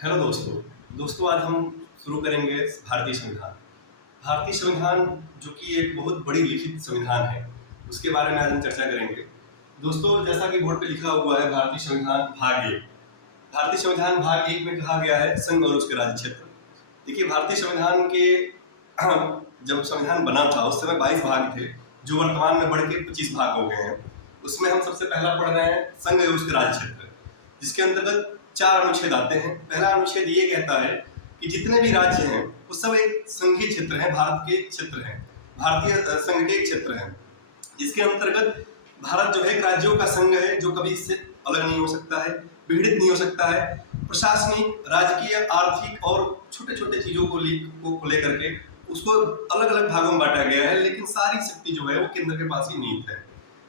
Hello दोस्तों। आज हम शुरू करेंगे भारतीय संविधान। भारतीय संविधान जो कि एक बहुत बड़ी लिखित संविधान है, उसके बारे में आज हम चर्चा करेंगे। दोस्तों, जैसा कि बोर्ड पे लिखा हुआ है भारतीय संविधान भाग 1। भारतीय संविधान भाग 1 में कहा गया है संघ और उसके राज्य क्षेत्र। देखिए, भारतीय संविधान के जब संविधान बना था उस समय 22 भाग थे, जो वर्तमान में बढ़ के 25 भाग हो गए हैं। उसमें हम सबसे पहला पढ़ रहे हैं संघ और उसके राज्य क्षेत्र, जिसके अंतर्गत 4 अनुच्छेद आते हैं। पहला अनुच्छेद ये कहता है कि जितने भी राज्य हैं वो सब एक संघीय क्षेत्र है, भारत के क्षेत्र हैं, भारतीय संघ के क्षेत्र हैं, जिसके अंतर्गत भारत जो है एक राज्यों का संघ है जो कभी इससे अलग नहीं हो सकता है, विघटित नहीं हो सकता है। प्रशासनिक, राजकीय, आर्थिक और छोटे छोटे चीजों को लेकर के उसको अलग अलग भागों में बांटा गया है, लेकिन सारी शक्ति जो है वो केंद्र के पास ही निहित है।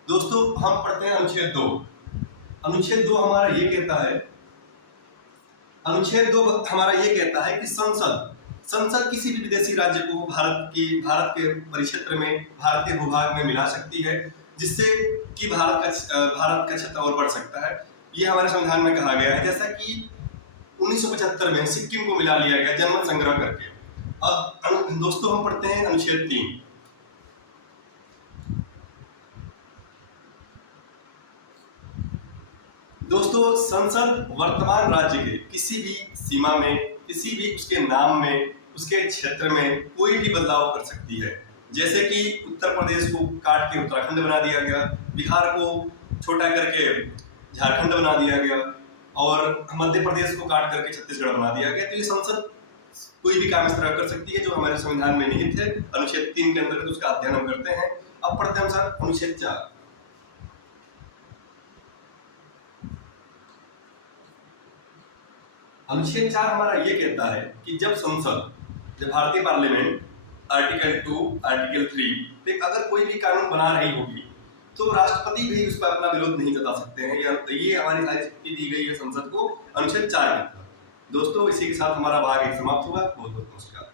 दोस्तों, हम पढ़ते हैं अनुच्छेद 2। अनुच्छेद 2 हमारा ये कहता है कि संसद किसी भी विदेशी राज्य को भारत के परिक्षेत्र में, भारतीय भूभाग में मिला सकती है, जिससे कि भारत का क्षेत्र और बढ़ सकता है। ये हमारे संविधान में कहा गया है। जैसा कि 1975 में सिक्किम को मिला लिया गया जनमत संग्रह करके। अब दोस्तों, हम पढ़ते हैं अनुच्छेद 3। दोस्तों, संसद वर्तमान राज्य के किसी भी सीमा में, किसी भी उसके नाम में, उसके क्षेत्र में कोई भी बदलाव कर सकती है। जैसे कि उत्तर प्रदेश को काट के उत्तराखंड बना दिया गया, बिहार को छोटा करके झारखंड बना दिया गया और मध्य प्रदेश को काट करके छत्तीसगढ़ बना दिया गया। तो ये संसद कोई भी काम इस तरह कर सकती है जो हमारे संविधान में निहित है। अनुच्छेद 3 के अंतर्गत उसका अध्ययन हम करते हैं। अब पढ़ते हैं सर अनुच्छेद 4। अनुच्छेद 4 हमारा ये कहता है कि जब भारतीय पार्लियामेंट आर्टिकल 2, आर्टिकल 3 पे अगर कोई भी कानून बना रही होगी तो राष्ट्रपति भी उस पर अपना विरोध नहीं जता सकते हैं। ये हमारी सारी शक्ति दी गई है संसद को अनुच्छेद 4 के तहत। दोस्तों, इसी के साथ हमारा भाग 1 समाप्त हुआ। बहुत बहुत नमस्कार।